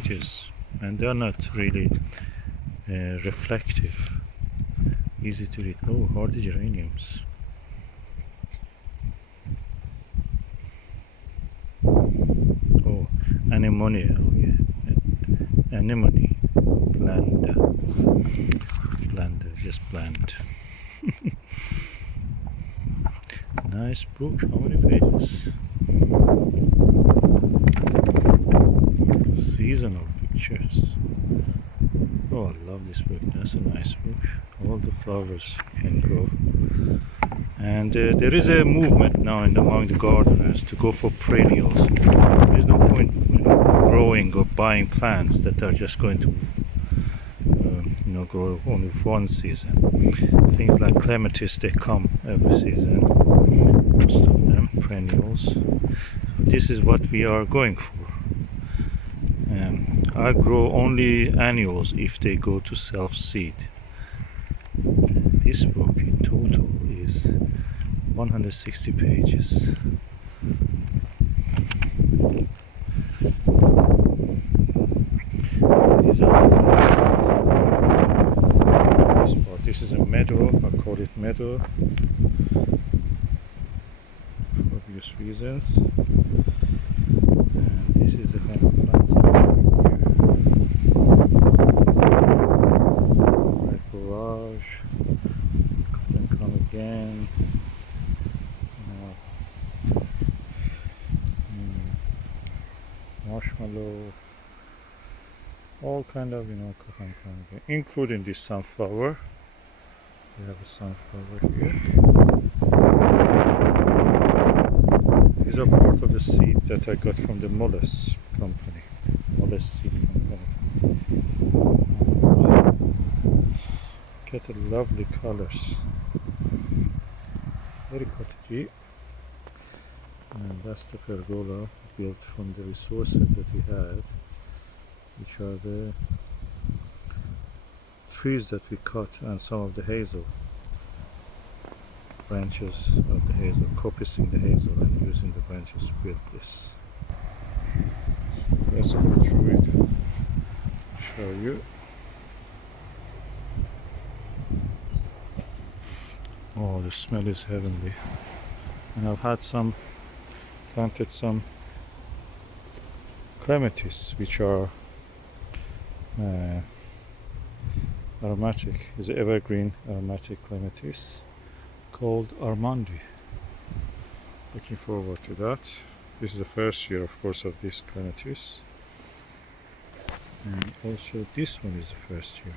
pages, and they are not really reflective, easy to read. Oh, hardy geraniums. Oh, anemone. Oh yeah, anemone. Blanda, just bland. Nice book. How many pages? Seasonal pictures. Oh, I love this book. That's a nice book. All the flowers can grow. And there is a movement now among the gardeners to go for perennials. There's no point, growing or buying plants that are just going to, grow only for one season. Things like clematis, they come every season. Most of them perennials. So this is what we are going for. I grow only annuals if they go to self-seed. This book in total is 160 pages. These are this part. This is a meadow. I call it meadow for obvious reasons. And this is the kind of plants that are here. Like barrage. Then come again. Marshmallow, all kind of including this sunflower. We have a sunflower here. These are part of the seed that I got from the Mollis company, Mollis seed company. Get the lovely colors, very cottagey. And that's the pergola built from the resources that we had, which are the trees that we cut and some of the hazel branches of the hazel, coppicing the hazel and using the branches to build this. Let's go through it, show you. Oh, the smell is heavenly. And I've had planted some clematis, which are aromatic, is evergreen aromatic clematis called Armandi. Looking forward to that. This is the first year, of course, of this clematis, and also this one is the first year.